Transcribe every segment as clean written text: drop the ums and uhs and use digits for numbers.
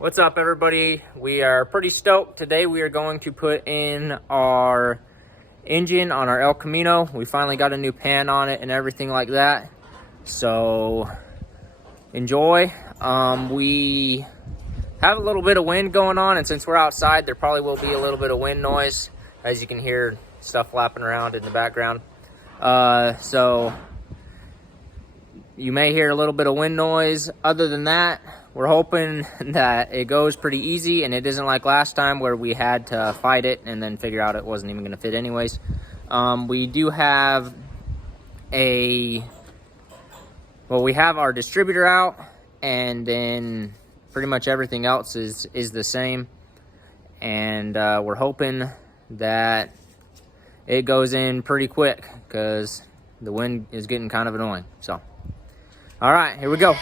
What's up, everybody? We are pretty stoked. Today we are going to put in our engine on our El Camino. We finally got a new pan on it and everything like that. So enjoy. We have a little bit of wind going on, and since we're outside, there probably will be a little bit of wind noise, as you can hear stuff flapping around in the background. So you may hear a little bit of wind noise. Other than that, we're hoping that it goes pretty easy and it isn't like last time where we had to fight it and then figure out it wasn't even going to fit anyways. We do have we have our distributor out, and then pretty much everything else is the same. And we're hoping that it goes in pretty quick because the wind is getting kind of annoying. So, all right, here we go.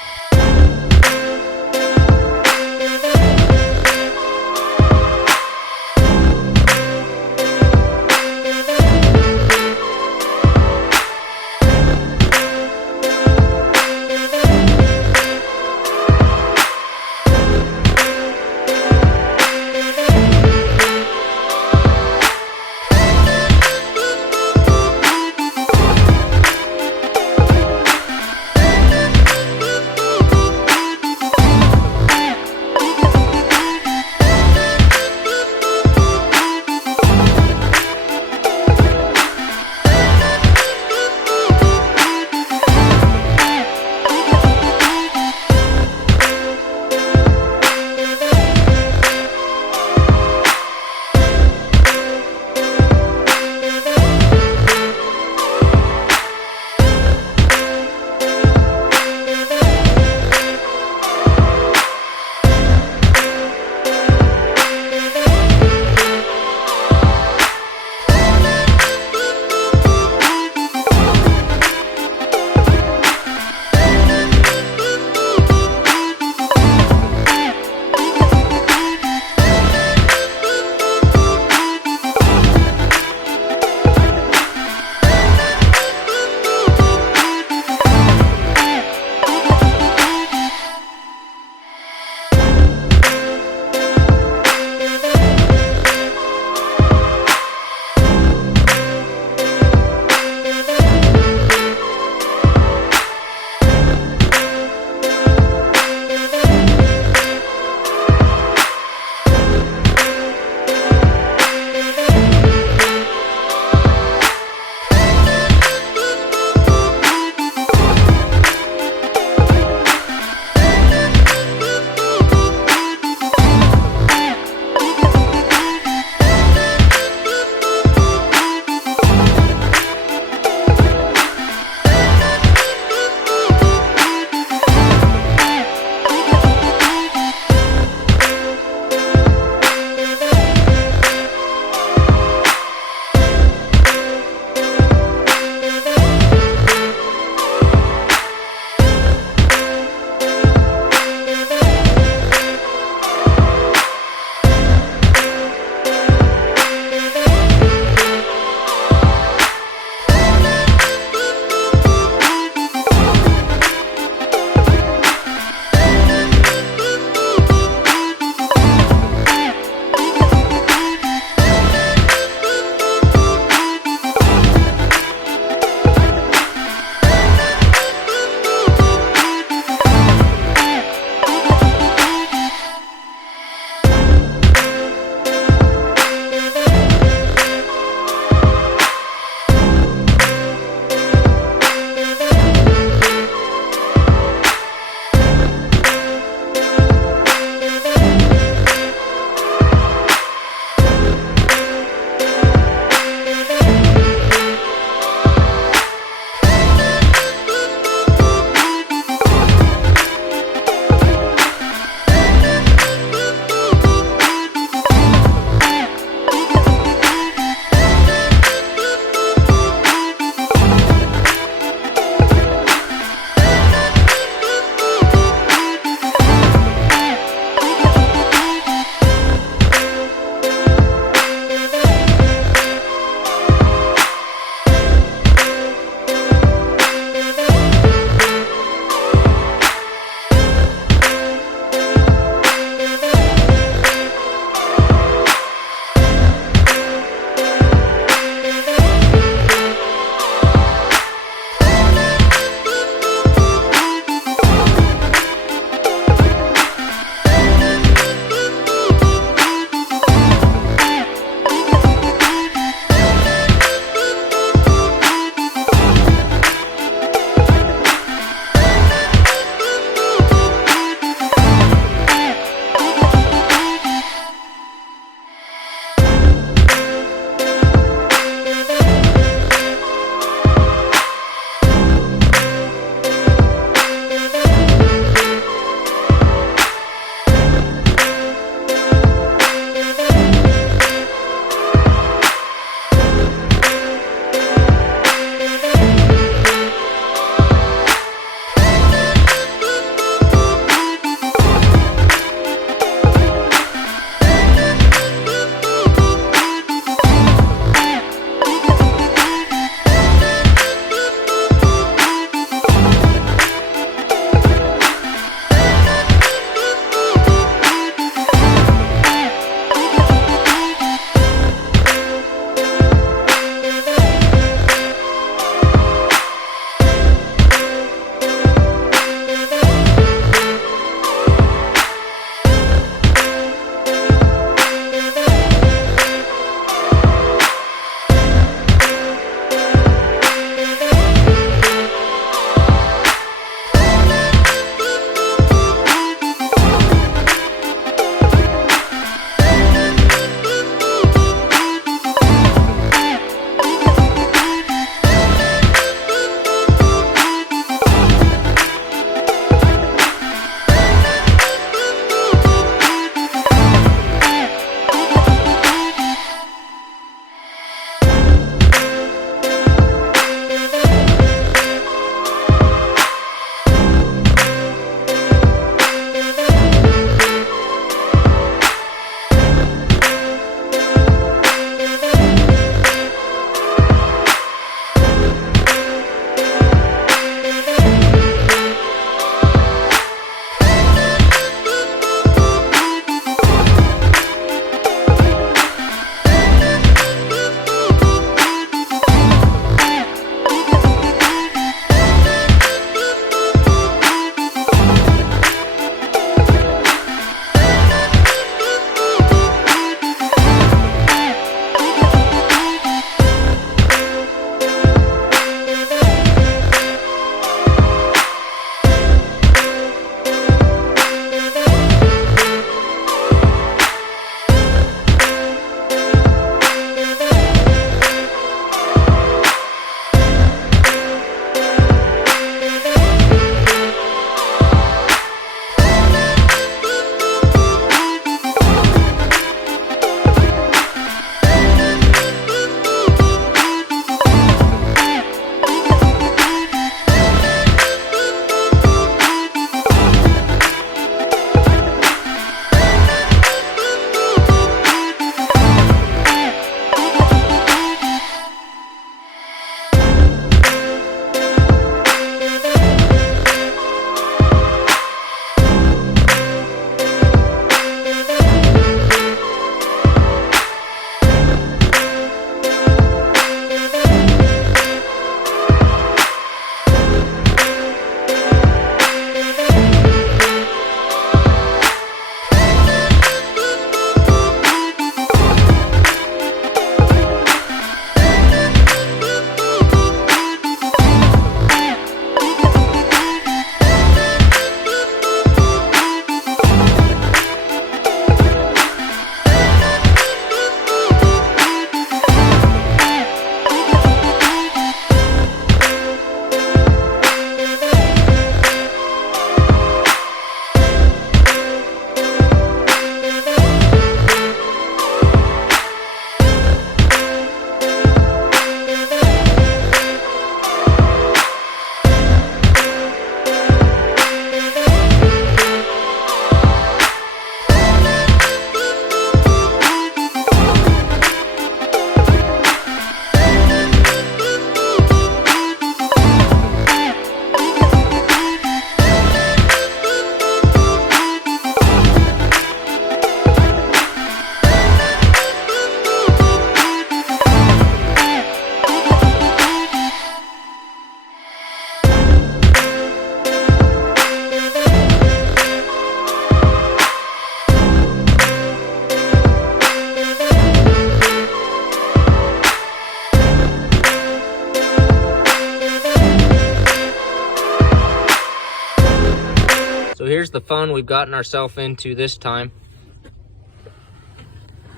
the fun we've gotten ourselves into this time.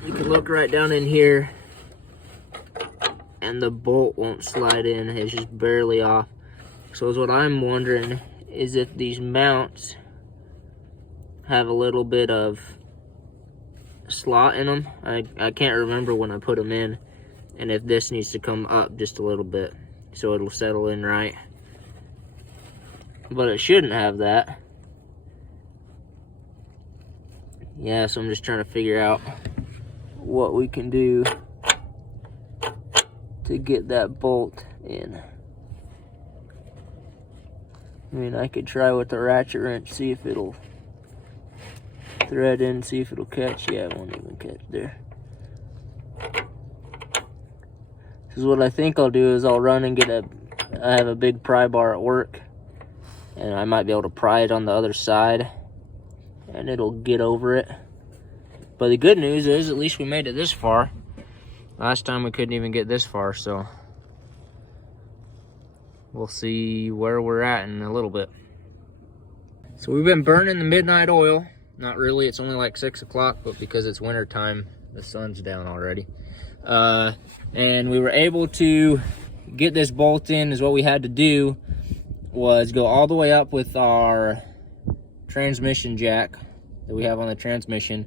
You can look right down in here and the bolt won't slide in. It's just barely off. So what I'm wondering is if these mounts have a little bit of slot in them. I can't remember when I put them in, and if this needs to come up just a little bit so it'll settle in right. But it shouldn't have that. Yeah, so I'm just trying to figure out what we can do to get that bolt in. I mean, I could try with the ratchet wrench, see if it'll thread in, see if it'll catch. Yeah, it won't even catch there. Because what I think I'll do is I'll run and get I have a big pry bar at work, and I might be able to pry it on the other side, and it'll get over it. But the good news is, at least we made it this far. Last time we couldn't even get this far, so we'll see where we're at in a little bit. So we've been burning the midnight oil. Not really, it's only like 6 o'clock, but because it's winter time, the sun's down already. And we were able to get this bolt in. Is what we had to do was go all the way up with our transmission jack that we have on the transmission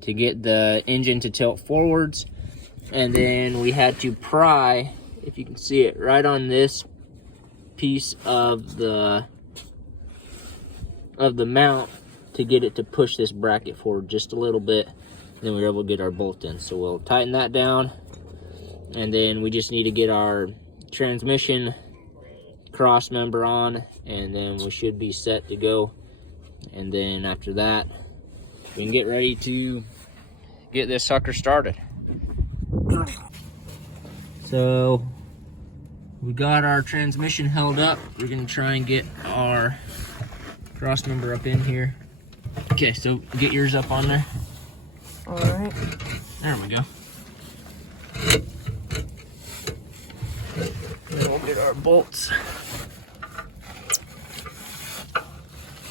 to get the engine to tilt forwards. And then we had to pry, if you can see it, right on this piece of the mount to get it to push this bracket forward just a little bit. Then we were able to get our bolt in. So we'll tighten that down, and then we just need to get our transmission cross member on, and then we should be set to go. And then after that, we can get ready to get this sucker started. So we got our transmission held up. We're gonna try and get our cross member up in here. Okay, so get yours up on there. All right. There we go. Then we'll get our bolts.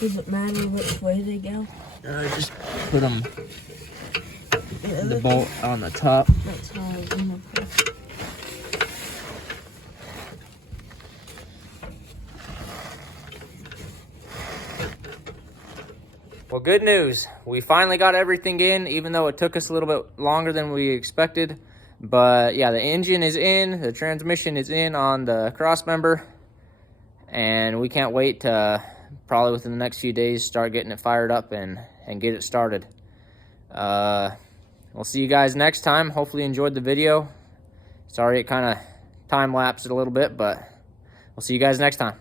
Does it matter which way they go? Just put them, the bolt on the top. That's how I was gonna put. Well, good news. We finally got everything in, even though it took us a little bit longer than we expected. But yeah, the engine is in, the transmission is in on the cross member, and we can't wait to probably within the next few days start getting it fired up and get it started. We'll see you guys next time. Hopefully you enjoyed the video. Sorry it kind of time lapsed a little bit, but we'll see you guys next time.